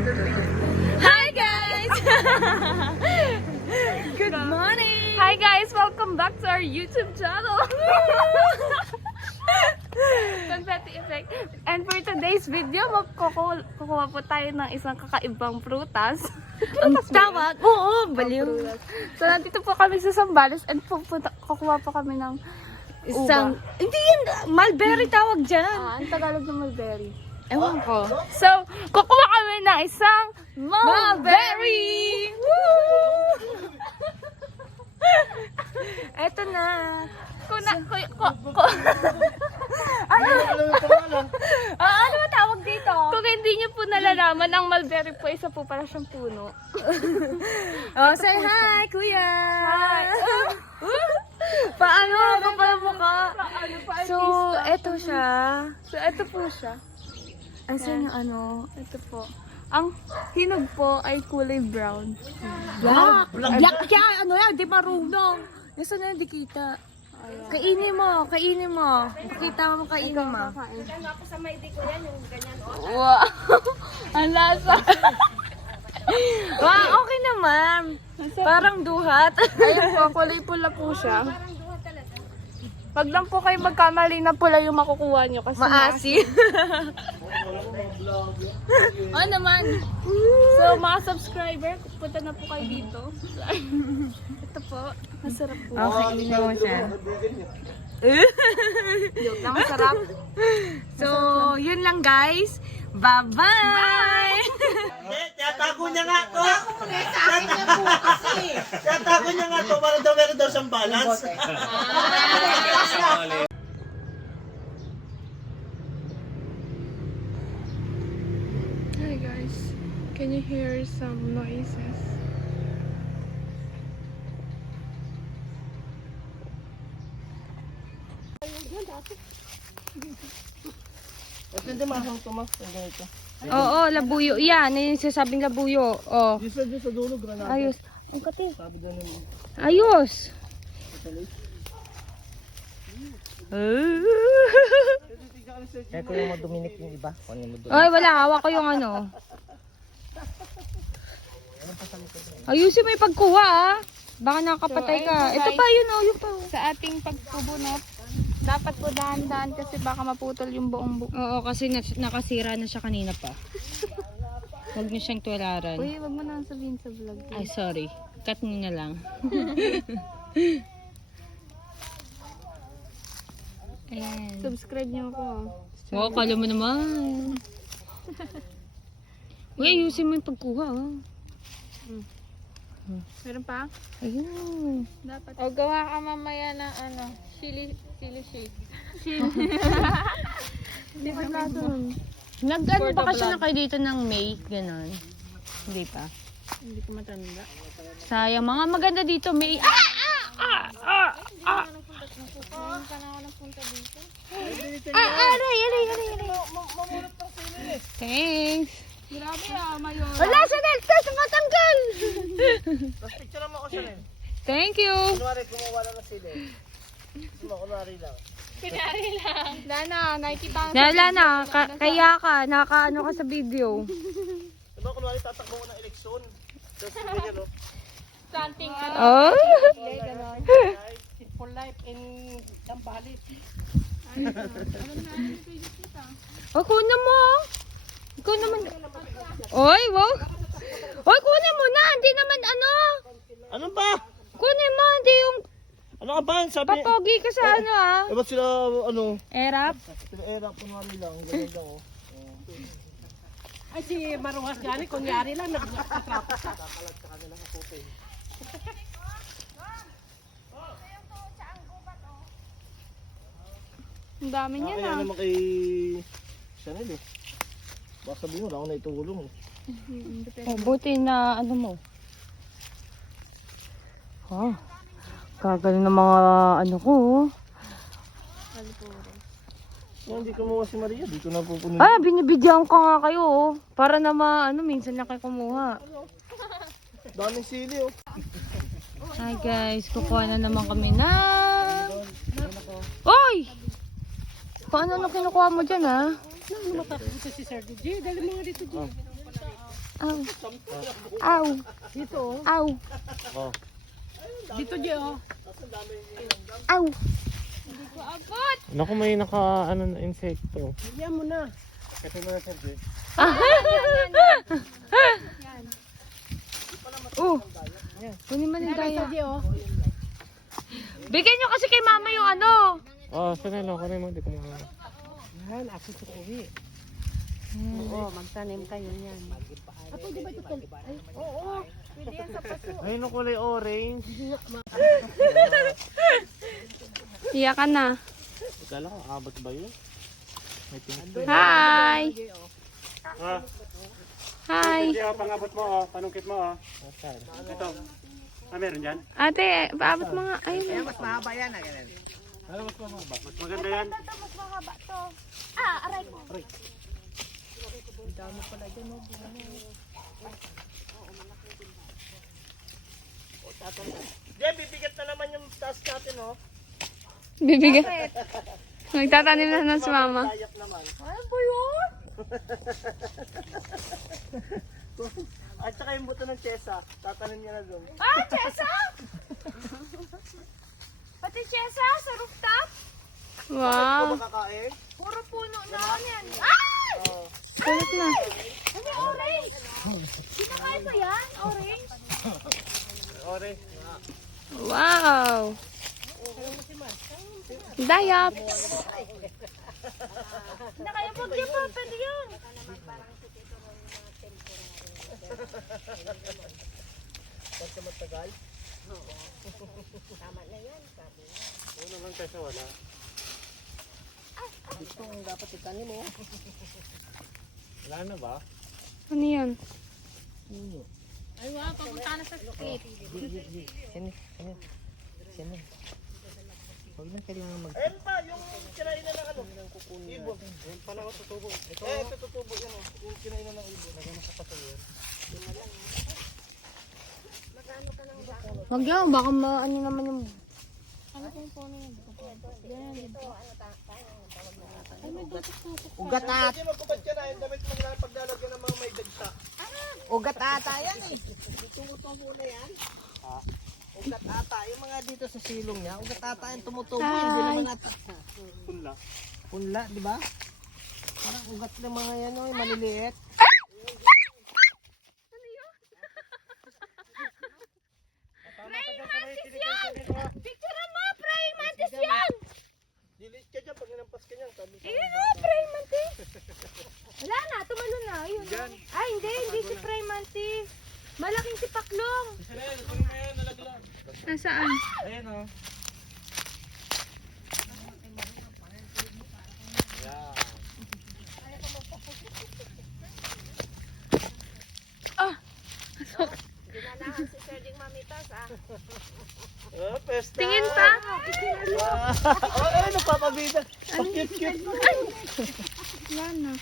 Hi guys! Good morning! Hi guys! Welcome back to our YouTube channel! Confetti effect. And for today's video, kukuha po tayo ng isang kakaibang prutas. Ang tawag? Oo, baliw. So nandito po kami sa Zambales and kukuha po kami ng Isang, hindi yan, mulberry tawag dyan. ang Tagalog ng mulberry. Ewan ko. So, kukuha kami ng isang mulberry! Eto na. Ano ba tawag dito? Kung hindi niyo po nalalaman, ang mulberry po isa po para siyang puno. Oh, say hi, kuya. Hi. Paano? Kapal mukha. So, eto siya. So, ito po siya. Asan yung ano? Ito po. Ang hinog po ay kulay brown. Black. Black yan. Ano yan? Di marunong. Nasaan na hindi kita? Kainin mo. Kainin mo. Pakita mo kainin mo. Wow! Ang lasa! Wow, okay naman. Parang duhat. Ayun po, kulay pula po siya. Pag lang po kayo magkamali na pula yung makukuha nyo kasi Maasim. Oo naman. So mga subscriber, punta na po kayo dito. Ito po, masarap po. Okay, ininom mo siya. Joke lang, masarap. So, yun lang guys. Bye-bye! Tiyatago niya nga to. Tiyatago niya nga to para daw meron daw siyang balance. Hi guys, can you hear some noises? At hindi mahang tumas. Ang ganito. Oo, labuyo. Yan, yung sasabing labuyo. Oh. Doon sa dulo, granada. Ayos. Ang kati. Sabi daw nila. Ayos. Kaya ko yung Dominic yung iba. Ay, wala. Hawak ko yung ano. Ayusin mo yung pagkuha ah. Baka nakakapatay ka. Ito pa, yun oh. Yun pa. Sa ating pagpubunot, dapat po dahan-dahan kasi baka maputol yung buong buko. Oo, kasi nakasira na siya kanina pa. Huwag niyo siyang tuwalaran. Uy, wag mo na sabihin sa vlog. Ay, sorry. Cut niyo na lang. Ayan. Subscribe niyo ako. Oo, kala mo naman. Uy, ayusin mo yung pagkuha ah. Meron pa? Ayun. Dapat. O gawa ka mamaya ng ano, chili shake. Hindi pa natin. Nag-ano ba kasi na kayo dito ng May? Ganon. Hindi pa. Hindi ko matanda. Sayang. Mga maganda dito, May. Aray. Thanks. Grabe mayor. Wala sa Deltas, matanggal. Tapos picture naman ako siya rin. Thank you. Kunwari, kumuha lang ng sili. Kunwari lang. Lana, nakikita ko. Wala na, kaya ka, nakaano ka sa video. Diba kunwari tatakbo ko ng eleksyon. Tapos ganyan no? Something Oh? For life in Zambales. Oh, kunin mo. Ikaw naman. Oy, wow. Oy, kunin mo na. Hindi naman ano. Ano ba? Kunin mo, hindi yung Ano ka ba? Sabi niya. patogi ka sa ano ah. Eh ba't sila ano? Erap. Sila era kunwari lang. Ganyan lang oh. Ay, si Maruhas gani, kunyari lang, nagkatrapo sa. Ang dami niya Kaya na. naman kay Chanel eh. Baka sabihin mo, ako na itulong eh. Oh, buti na ano mo. Oh. Kagaling ng mga ano ko. Oh. Kung hindi kumuha si Maria, dito na pupunin. Ah, binibidyan ko nga kayo oh. Para na ano, minsan na kayo kumuha. Daming sili oh. Hi guys, kukuha na naman kami na. Oy! Kung ano kinukuha mo dyan ha? Ano matapos si Sir DJ? Dali mo nga dito, G. Aw. Aw. Dito, oh. Aw. Oh. Dito, Jay, oh. Aw. Naku, may naka ano na insekto. Bigyan mo na. Kasi mo na Sergey. Oh. Kunin mo ng Dito, daya. Jay, oh. Bigyan nyo kasi kay mama yung ano. Oh, sanay lang. Kanay mo. Di ko mga... Yan, ako ito uwi. Oo, magtanim kayo yan. Ako, di ba ito? Ay, oo. Pwede yan sa paso. Ay, no kulay orange. Hiya ka na. Ikala ko, abot ba yun? May tingin. Hi! Ah, Hi! Hindi, pangabot mo, oh. Panungkit mo, oh. nasaan? Ito. Ah, meron dyan? Ate, paabot mo nga. Ayun. Ano mas mahaba? Mas maganda yan. Diyan, bibigat na naman yung taas natin, oh. Bibigay. Magtatanim na si mama. Layak naman. Ano ba yun? At saka yung buto ng Chesa, tatanim niya na doon. Ah, Chesa! Pati Chesa sa rooftop. Wow. Makakain? Puro puno na ano yan. Ay! Kulit na. Ano yung orange? Kinakain ba yan? Orange? Orange. Wow. Dayops. Kinakain po yan pa. Pwede yun. Basta matagal. Oo naman kasi wala. Gusto ang dapat itanim, oh. Wala na ba? Ano yun? Ay, wow, papunta na sa split. Sino? Huwag na kailangan mag... Ayun pa, yung kinain na ng ano? Ibon. Ayun pala ko tutubo. Ito, Ito tutubo yan, oh. Yung kinain na ng ibon. Lagyan mo sa paso yan. Wag yan. Baka ano naman yung... Ugat at. Hindi magkubad ka na, yung damit mo na paglalagyan ng mga may dagsa. Ugat ata yan eh. Tumutubo na yan. Ugat ata. Yung mga dito sa silong niya, ugat ata yung tumutubo. Hindi naman ata. punla. Punla, di ba? Parang ugat ng mga yan o, maliliit. Picturean mo! Praying mantis yan! Delete ka dyan, pag ninampas ka niyan. Sabi ko, Ayun o! Praying mantis! Wala na! Tumalo na! Ayun o! Ay, hindi si praying mantis! Malaking si Paklong! Nasaan? ayan, oh. Oh, pesta. Tingin pa? Ay, nagpapabida. Ang cute-cute. Wala na.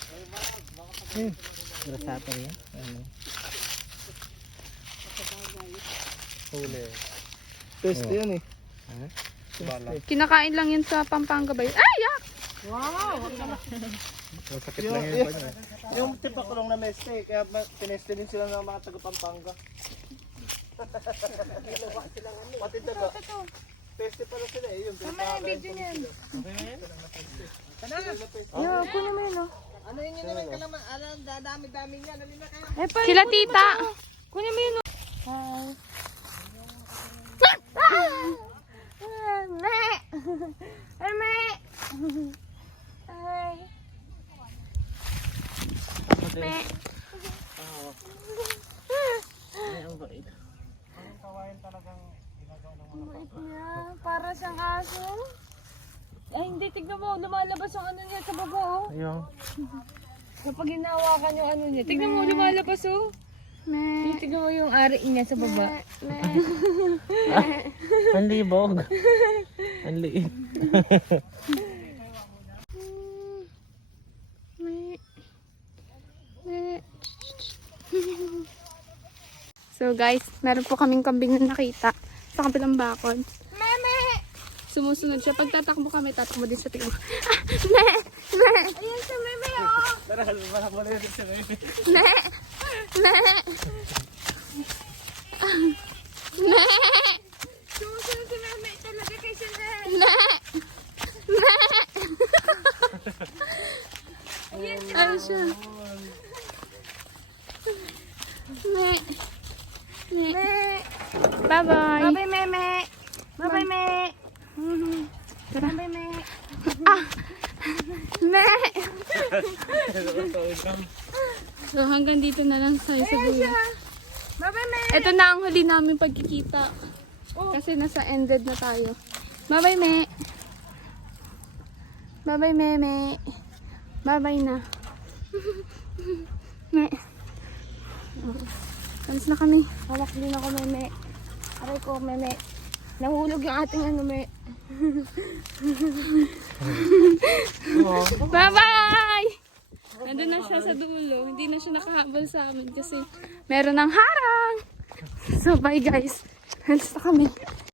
Grasata yan. Ano? Huli. Pesta yan eh. Kinakain lang yun sa Pampanga ba yun? Ay, yak! Sakit lang yun. Yung tipakulong na meste, kaya pineste din sila ng mga taga-Pampanga. Pati taga. Peste pala sila eh. Yung video niyan. Yo, kunin mo yun o! Ano yun naman ka naman? Alam, dami-dami niya. Dali na kayo. Eh, pa, Sila tita. kunin mo yun o! Hi! Me! Me! Hi! Me. Ay, ang bait. Mait niya. Para siyang aso. Ay, hindi. Tignan mo. Lumalabas yung ano niya sa baba o. Ayun. Kapag hinawakan yung ano niya. Tignan mo. Lumalabas o. Me. Tignan mo yung ari niya sa baba. Ang libog. Ang liit. Me. Me. So guys, meron po kaming kambing na nakita sa kabilang bakod. Meme! Sumusunod siya. Pag tatakbo kami, tatakbo din sa tingin. Ah, me! Me! Ayan sa meme o. Tara, malak mo na yun sila. Me! Sumusunod si Meme talaga kay Chanel. Ay siya. Bye-bye. Bye-bye, Meme. Bye-bye, Me. Tara. Bye, Me. So hanggang dito na lang tayo sa dulo. Bye-bye, Me. Ito na ang huli namin pagkikita. Kasi nasa ended na tayo. Bye-bye, Me. Bye-bye, Meme. Bye-bye na. Me. Alis na kami. Hawak din ako, Meme. Aray ko, Meme. Nahulog yung ating ano, Me. Bye-bye! Nandun na siya sa dulo. Hindi na siya nakahabol sa amin kasi meron ng harang. So, bye guys. Alis na kami.